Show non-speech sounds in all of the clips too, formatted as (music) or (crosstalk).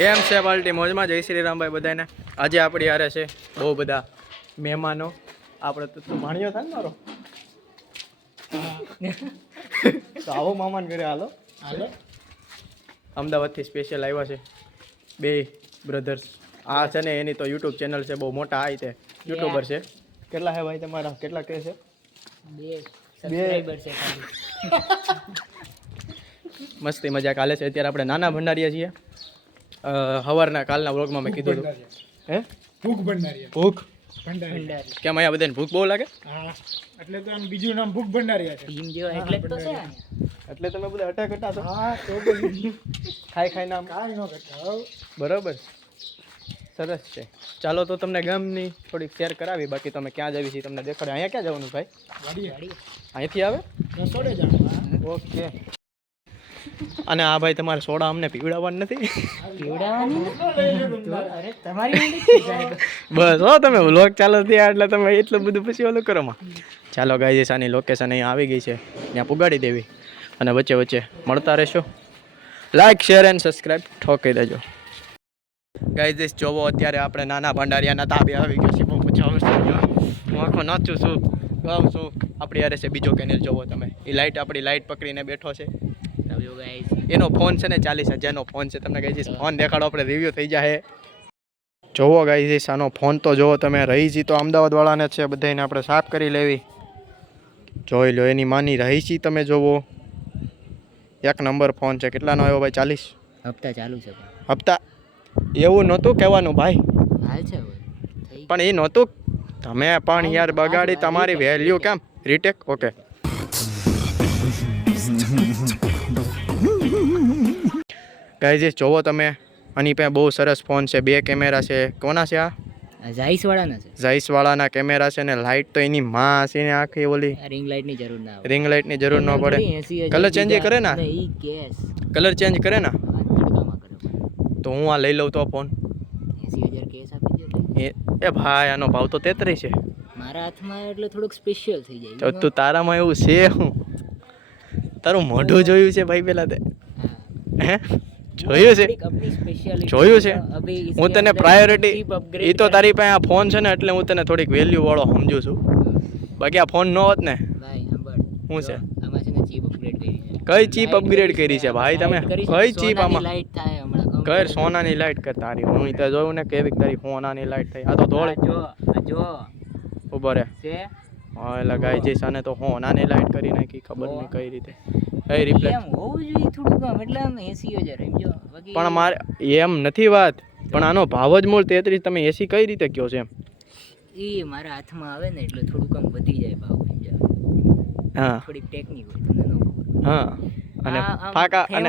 કેમ છે પાલટી? મોજમાં? જય શ્રી રામભાઈ બધાને. આજે આપણી હારે છે બહુ બધા મહેમાનો. આપણે તો તું ભાણિયો થાય ને મારો તો આવો મામાન ઘરે હાલો. હાલો. અમદાવાદથી સ્પેશિયલ આવ્યા છે બે બ્રધર્સ આ છે ને એની તો યુટ્યુબ ચેનલ છે બહુ મોટા આ તે યુટ્યુબર છે. કેટલા હે ભાઈ તમારા? કેટલા કે છે? બે. સબસ્ક્રાઇબર છે (laughs) મસ્તી મજા કાલે છે. અત્યારે આપણે નાના ભંડારીએ છીએ. સવારના કાલના વ્લોગમાં મેં કીધું હતું. હે? ભૂખ ભંડારી ભૂખ? ભંડારી. કેમ અહીંયા બધાને ભૂખ બહુ લાગે? હા એટલે તો આમ બીજું નામ ભૂખ ભંડારી છે ભીમ જેવો એટલે તો છે. એટલે તમે બધા અટક અટા છો હા તો ખાઈ ખાઈ નામ કાંઈ નો કરતા બરાબર. સરસ છે. ચાલો તો તમને ગામની થોડીક શેર કરાવી. બાકી તમે ક્યાં જવી છે તમને દેખાડે. અહીંયા ક્યાં જવાનું ભાઈ? અહીંયાથી અહીંથી આવે? રસોડે જવાનું ઓકે. અને આ ભાઈ તમારે સોડા અમને પીવડાવવાનું નથી? બસ હો તમે વ્લોગ ચાલુ થયા એટલે તમે એટલું બધું પછી ઓલું કરો માં. ચાલો ગાઈઝ આની લોકેશન અહીંયા આવી ગઈ છે. ત્યાં પુગાડી દેવી. અને વચ્ચે વચ્ચે મળતા રહેશો. લાઈક શેર એન્ડ સબસ્ક્રાઈબ ઠોકી દેજો. ગાઈઝ જોવો અત્યારે આપણે નાના ભંડારિયાના તાબે આવી ગયો છે બહુ મજા આવશે હું આખો નાચું છું ગાઉં છું. આપણી યારે છે બીજો કેનેલ જોવો તમે. એ લાઇટ આપણી લાઇટ પકડીને બેઠો છે. એનો ફોન છે ને ચાલીસ હજારનો ફોન છે. તમને કહી દઈશ ફોન દેખાડો આપણે રિવ્યૂ થઈ જાય જોવો ગાઈ દઈશ આનો ફોન તો જોવો તમે રહીશી તો અમદાવાદવાળાને છે બધાને આપણે સાફ કરી લેવી. જોઈ લો એની માની રહીશી તમે જોવો. એક નંબર ફોન છે. કેટલાનો આવ્યો ભાઈ ચાલીસ? હપ્તા ચાલુ છે હપ્તા? એવું નહોતું કહેવાનું ભાઈ. હાલ છે પણ એ નહોતું. તમે પણ યાર બગાડી તમારી વેલ્યુ કેમ? રીટેક ઓકે ગાઈઝ જોવો તમે. આની પાસે બહુ સરસ ફોન છે. બે કેમેરા છે. કોના છે આ? ઝાઈસવાળાના છે. ઝાઈસવાળાના કેમેરા છે ને લાઇટ તો એની માં હશે ને આખી ઓલી. રિંગ લાઇટની જરૂર ના રિંગ લાઇટની જરૂર ન પડે. કલર ચેન્જ કરે ને? કલર ચેન્જ કરે ને તો હું આ લઈ લઉં તો ફોન 80000 કેસ આપી દો તો. એ એ ભાઈ આનો ભાવ તો તેત્રીસ છે. મારા હાથમાં એટલે થોડુંક સ્પેશિયલ થઈ જાય. તો તું તારામાં એવું છે હું? તારું મોઢું જોયું છે ભાઈ પેલા તે. હા. જોયું છે? જોયું છે. હું તને પ્રાયોરિટી એ તો તારી પાસે આ ફોન છે ને એટલે હું તને થોડીક વેલ્યુ વાળો સમજુ છું. બાકી આ ફોન ન હોત ને શું છે? કઈ ચીપ અપગ્રેડ કરી છે ભાઈ તમે? કઈ ચીપ આમાં? કઈ સોનાની લાઈટ કર તારી? હું તો જોયું ને કેવી તારી સોનાની લાઈટ થઈ. આ તો ધોળ. જો જો. ઊભો રે. હા ગાય જઈશ અને તો સોનાની લાઈટ કરી નાખી ખબર નહીં કઈ રીતે. કઈ રીતે એમ હોવું જોઈએ થોડુંક આમ એટલે આમ એસી હજાર પણ મારે એમ નથી વાત પણ આનો ભાવ જ મૂળ તેત્રીસ તમે એસી કઈ રીતે કયો છે એમ? એ મારા હાથમાં આવે ને એટલે થોડુંક આમ વધી જાય ભાવ હા. થોડીક ટેકનિક હોય તમને હા. અને ફાકા અને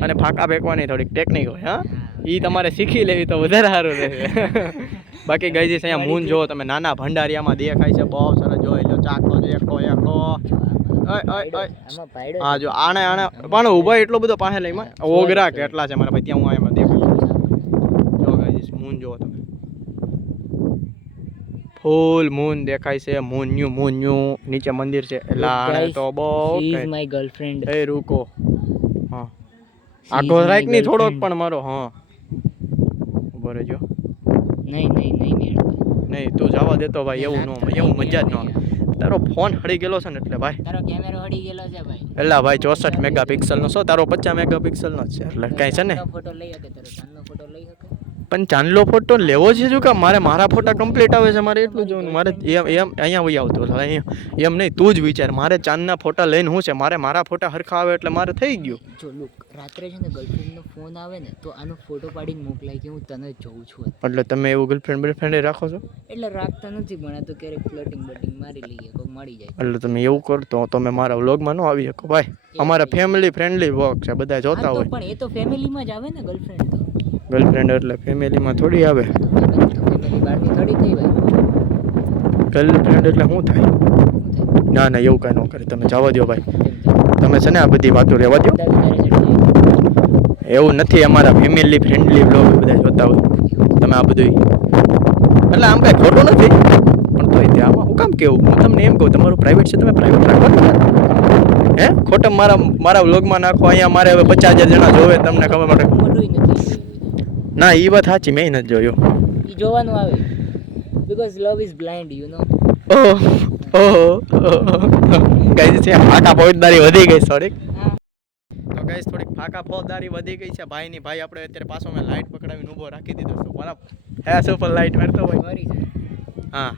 અને ફાકા ફેંકવાની થોડીક ટેકનિક હોય હા. એ તમારે શીખી લેવી તો વધારે સારું રહેશે (laughs) બાકી ગઈ જઈશ અહીંયા મૂન જોવો તમે નાના ભંડારિયામાં દેખાય છે બહુ સરસ જોઈ લો ચાકો એકલો એકલો ઓય ઓય ઓય. આમાં પાડ્યો હા જો આણે આણે પણ ઊભા એટલો બધો પાસે લઈમાં ઓગરા કેટલા છે મારા ભાઈ ત્યાં હું આમાં દેખાય જો ગાઈસ મૂન જોવો તમે ફૂલ મૂન દેખાય છે મૂન્યું મૂન્યું નીચે મંદિર છે. એટલે તો બહુ is કઈ- એ રૂકો. હા. આખો is ની થોડોક પણ મારો હા. ઊભો રહેજો. નહીં નહીં નહીં નહીં. નહીં તું જવા દેતો ભાઈ એવું નો એવું મજા જ ન તારો ફોન હળી ગયેલો છે ને એટલે ભાઈ? તારો કેમેરો હળી ગયેલો છે ભાઈ. એટલે ભાઈ ચોસઠ મેગાપિક્સલનો છો તારો પચાસ મેગાપિક્સલનો જ છે એટલે કઈ છે ને? ફોટો લઈ શકે તારો ફોટો પણ ચાંદલો ફોટો લેવો છે શું કે મારે મારા ફોટા કમ્પ્લીટ આવે છે મારે એટલું જોવાનું મારે એમ એમ અહીંયા વહી આવતો અહીંયા એમ નહીં તું જ વિચાર મારે ચાંદના ફોટા લઈને શું છે મારે મારા ફોટા હરખા આવે એટલે મારે થઈ ગયું. જો લુક રાત્રે છે ને ગર્લફ્રેન્ડનો ફોન આવે ને તો આનો ફોટો પાડીને મોકલાય કે હું તને જોઉં છું એટલે તમે એવું ગર્લફ્રેન્ડ બર્લફ્રેન્ડ રાખો છો? એટલે રાખતા નથી પણ તો ક્યારેક ફ્લર્ટિંગ બટિંગ મારી લઈએ કોઈક મળી જાય. એટલે તમે એવું કરતો તમે મારા વ્લોગમાં ન આવી શકો ભાઈ. અમારા ફેમિલી ફ્રેન્ડલી વોક છે બધા જોતા હોય. પણ એ તો ફેમિલીમાં જ આવે ને ગર્લફ્રેન્ડ તો. ગર્લફ્રેન્ડ એટલે ફેમિલીમાં થોડી આવે. ગર્લફ્રેન્ડ એટલે શું થાય? ના ના, એવું કાંઈ ન કરે. તમે જવા દો ભાઈ. તમે છે ને આ બધી વાતો રહેવા દો એવું નથી, અમારા ફેમિલી ફ્રેન્ડલી બ્લોગ બધા જોતા હોય. તમે આ બધું એટલે આમ કાંઈ ખોટું નથી. પણ તોય તે આમાં હું કામ કેવું? હું તમને એમ કહું, તમારું પ્રાઇવેટ છે, તમે પ્રાઇવેટ રાખો હે? ખોટમ મારા મારા વ્લોગમાં નાખો, અહીંયા મારે હવે પચાસ હજાર જણા જોવે, તમને ખબર પડે. ના એ વાત સાચી મેં નથી જોયું. એ જોવાનું આવે. Because love is blind you know oh oh guys છે ફાકા ફોજદારી વધી ગઈ થોડીક તો ગાઈઝ થોડીક ફાકા ફોજદારી વધી ગઈ છે ભાઈની ભાઈ આપણે અત્યારે પાછો મેં લાઈટ પકડાવીને ઊભો રાખી દીધો તો બરાબર. હે સુપર લાઈટ મારતો હોય? હા.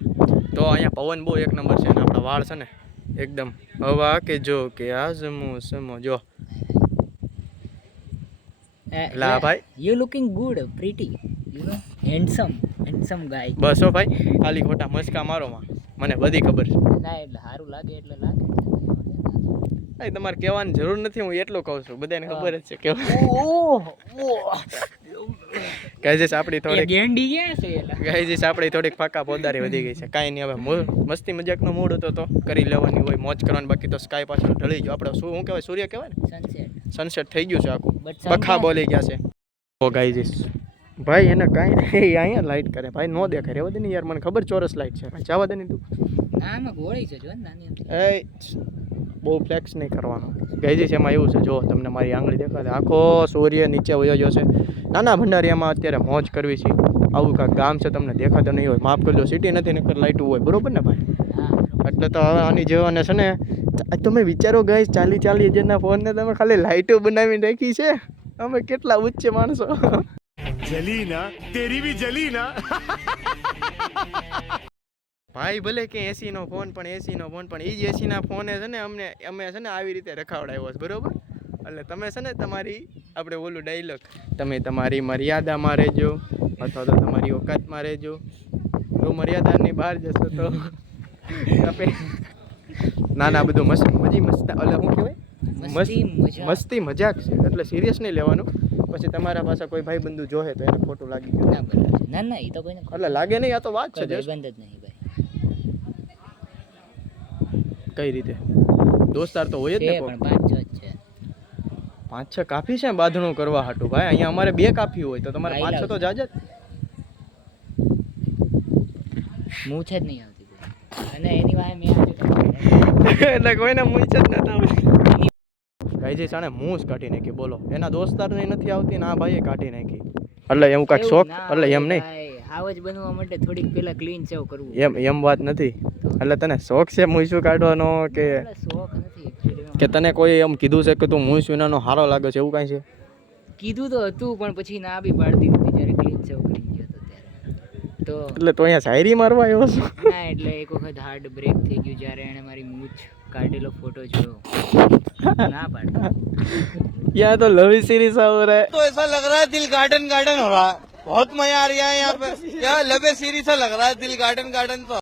તો અહીંયા પવન બહુ એક નંબર છે ને આપણા વાળ છે ને એકદમ હવા કે જો કે આજ મોસમો જો. લા ભાઈ. You looking good pretty you know handsome handsome guy બસ ભાઈ ખાલી ખોટા મસ્કા મારો માં. મને બધી ખબર છે. ના એટલે સારું લાગે એટલે લાગે. ભાઈ તમારે કહેવાની જરૂર નથી હું એટલું કહું છું. બધાને ખબર જ છે કે ગાયજીસ આપણી થોડીક ગેંડી ક્યાં છે ગાઈઝ આપણી થોડીક ફાકા પોદારી વધી ગઈ છે. કાંઈ નહીં હવે મસ્તી મજાકનો મૂડ હતો તો કરી લેવાની હોય મોજ કરવાની બાકી તો સ્કાય પાછળ ઢળી ગયો. આપણે શું શું કહેવાય? સૂર્ય કહેવાય ને? સનસેટ સનસેટ થઈ ગયું છે આખું. બખા બોલી ગયા છે. ઓ ગાઈઝ ભાઈ એને કાંઈ નહીં. અહીંયા લાઈટ કરે. ભાઈ નો દેખાય. રેવા દે ને યાર મને ખબર ચોરસ લાઈટ છે. ભાઈ જવા દે ને તું. આમાં ગોળી છે જો નાની એ બહુ ફ્લેક્સ નહીં કરવાનો. ગાઈઝ એમાં એવું છે. જો તમને મારી આંગળી દેખાડે આખો સૂર્ય નીચે વયો ગયો છે. નાના ભંડારીયામાં અત્યારે મોજ કરવી છે. આવું કાંઈક ગામ છે તમને દેખાતો નહીં હોય. માફ કરજો સિટી નથી નકર લાઇટું હોય. બરોબર ને ભાઈ? એટલે તો હવે આની જેવાને છે ને તમે વિચારો ગઈ ચાલી ચાલી હજારના ફોનને તમે ખાલી લાઇટો બનાવી રાખી છે. અમે કેટલા ઉચ્ચ માણસો. જલીના તેરી બી જલી ભાઈ ભલે કે એસીનો ફોન પણ એસીનો ફોન પણ એ જ એસીના ફોને છે ને અમને અમે છે ને આવી રીતે રખાવડાવ્યો છે બરોબર? એટલે તમે છે ને તમારી આપણે ઓલું ડાયલોગ તમે તમારી મર્યાદામાં રહેજો અથવા તો તમારી ઓકાતમાં રહેજો. તો મર્યાદાની બહાર જશો તો તમે ના ના બધું મસ્ત મજી મસ્ત એટલે શું કહેવાય? મસ્તી મજાક. છે. એટલે સિરિયસ નહીં લેવાનું. પછી તમારા પાસે કોઈ ભાઈ બંધુ જોહે તો એને ખોટું લાગી ગયું. ના ના એ તો કોઈને એટલે લાગે નહીં આ તો વાત છે ભાઈબંધ જ નહીં ભાઈ. કઈ રીતે? દોસ્તાર તો હોય જ ને પણ પાંચ છ છે. પાંચ છ કાફી છે બાંધણું કરવા હાટું ભાઈ? અહીંયા અમારે બે કાફી હોય તો તમારે પાંચ છ તો જાજે. મૂછ જ નહીં આવતી અને એની વાહે મેં એટલે કોઈને મૂંચ જ નતા આવતી. સાણે મૂંછ કાઢી નાખી બોલો. એના દોસ્તારને નથી આવતી ને આ ભાઈએ કાઢી નાખી. એટલે એવું કાંઈક શોખ? એટલે એમ નહીં. આવજ બનવા માટે થોડીક પેલા ક્લીન સેવ કરવું. એમ એમ વાત નથી. એટલે તને શોખ છે મૂછું કાઢવાનો કે શોખ નથી કે તને કોઈ એમ કીધું છે કે તું મૂછ વિનાનો હારો લાગે છે એવું કાંઈ છે? કીધું તો હતું પણ પછી ના બી પાડતી હતી જ્યારે ક્લીન સેવ કરી ગયો હતો ત્યારે તો એટલે તો અહીંયા શાયરી મારવા આવ્યો છું ના એટલે એક વખત હાર્ટ બ્રેક થઈ ગયું જ્યારે એણે મારી મૂછ કાઢેલો ફોટો જોયો ના પાડતી यहाँ तो लव सीरीज हो रहा है तो ऐसा लग रहा है दिल गार्डन गार्डन हो रहा है बहुत मजा आ रहा है यहाँ पे क्या लबे सीरी सा लग रहा है दिल गार्डन गार्डन तो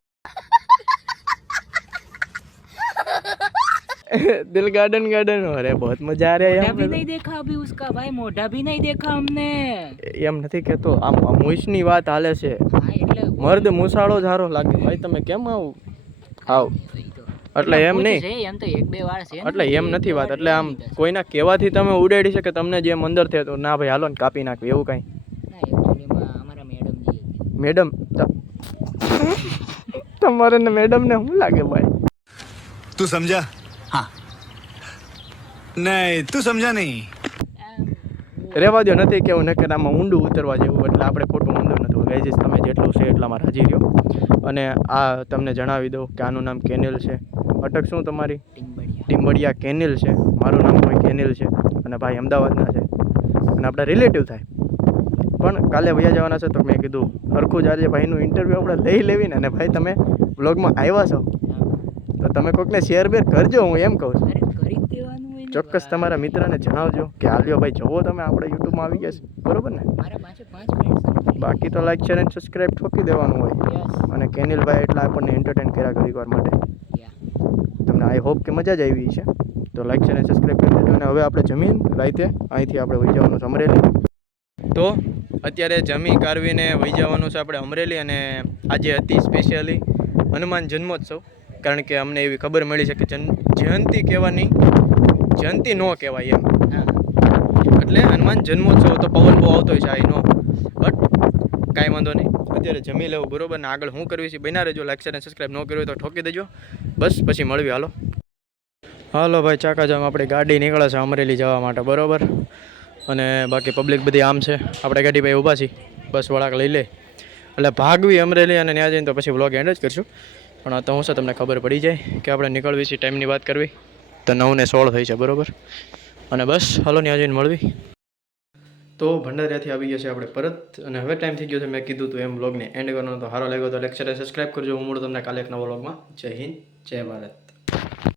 दिल गार्डन गार्डन हो रहा है बहुत मजा आ रहा है मोढ़ा यहाँ भी पे नहीं देखा अभी उसका भाई मोढ़ा भी नहीं देखा हमने तो। એમ નથી કહેતો આમ આ મૂછની વાત હાલે છે હા એટલે મર્દ મૂછાળો જ હારો લાગે ભાઈ તમે કેમ આવું આવ ઈ તો. એટલે એમ પૂછ નહીં છે, એમ તો એક બે વાર છે ને. એટલે એમ એક નથી બે વાત વાર એટલે આમ લીધા છે. કોઈના કહેવાથી તમે ઉડાડી છે કે તમને જેમ અંદર થયો તો ના ભાઈ હાલો ને કાપી નાખ્યું એવું કાંઈ ના actually માં અમારા મેડમ ની હતી મેડમ (laughs) તમારે ને મેડમ ને શું લાગે ભાઈ तू समझा નહીં તું સમજા નહીં. રહેવા દો નથી કેવું નકર આમાં ઊંડું ઉતરવા જેવું એટલે આપણે ખોટું ઊંડું નથી ગાઈઝીસ તમે જેટલું છે એટલામાં રાજી રહ્યો. અને આ તમને જણાવી દઉં કે આનું નામ કેનેલ છે. અટક શું તમારી? ટીમ્બડિયા કેનેલ છે. મારું નામ ભાઈ કેનેલ છે. અને ભાઈ અમદાવાદના છે. અને આપણા રિલેટિવ થાય. પણ કાલે વયા જવાના છે તો મેં કીધું હરખું જ આજે ભાઈનું ઇન્ટરવ્યૂ આપણે લઈ લેવીને અને ભાઈ તમે બ્લોગમાં આવ્યા છો. તો તમે કોઈકને શેર બેર કરજો હું એમ કહું છું. ચોક્કસ તમારા મિત્રને જણાવજો કે હાલ્યો ભાઈ જુઓ તમે આપણે યુટ્યુબમાં આવી ગયા છે. બરોબર ને? બાકી તો લાઈક શેર અને સબસ્ક્રાઈબ ઠોકી દેવાનું હોય. અને કેનિલભાઈ એટલા આપણને એન્ટરટેન કર્યા ઘણી વાર માટે. તમને આઈ હોપ કે મજા જ આવી છે તો લાઈક છે અને સબસ્ક્રાઈબ કરી દેજો અને હવે આપણે જમીન રાતે અહીંથી આપણે વહી જવાનું છે અમરેલી. તો અત્યારે જમી કારવીને વહી જવાનું છે આપણે અમરેલી અને આજે હતી સ્પેશિયલી હનુમાન જન્મોત્સવ. કારણ કે અમને એવી ખબર મળી છે કે જન જયંતી કહેવાની જયંતી નો કહેવાય એમ. એટલે હનુમાન જન્મોત્સવ તો પવન બહુ આવતો હોય છે આઈ નો. બટ કાંઈ વાંધો નહીં. અત્યારે જમી લેવું બરોબર? ને આગળ હું કરવી છે? બના રહેજો લાઈક શેર અને સબસ્ક્રાઈબ ન કર્યું તો ઠોકી દેજો. બસ પછી મળવી હાલો. હાલો ભાઈ ચાકા જામ આપણી ગાડી નીકળે છે અમરેલી જવા માટે બરોબર? અને બાકી પબ્લિક બધી આમ છે. આપણે ગાડી ભાઈ ઊભા છીએ. બસ વળાક લઈ લે. એટલે ભાગવી અમરેલી અને ત્યાં જઈને તો પછી વ્લોગ એન્ડ જ કરશું. પણ તો હું છે તમને ખબર પડી જાય કે આપણે નીકળવી છે ટાઈમની વાત કરવી. તો નવ ને સોળ થઈ છે, બરોબર? અને બસ, હાલો, ત્યાં જઈને મળવી. તો ભંડારિયાથી આવી ગયા છે આપણે પરત, અને હવે ટાઈમ થઈ ગયો છે, મેં કીધું હતું એમ બ્લોગને એન્ડ કરવાનો, તો સારો લાગ્યો તો લેક્ચરે સબસ્ક્રાઈબ કરજો. હું મળું તમને કાલે એક નવો બ્લોગમાં જય હિન્દ, જય ભારત.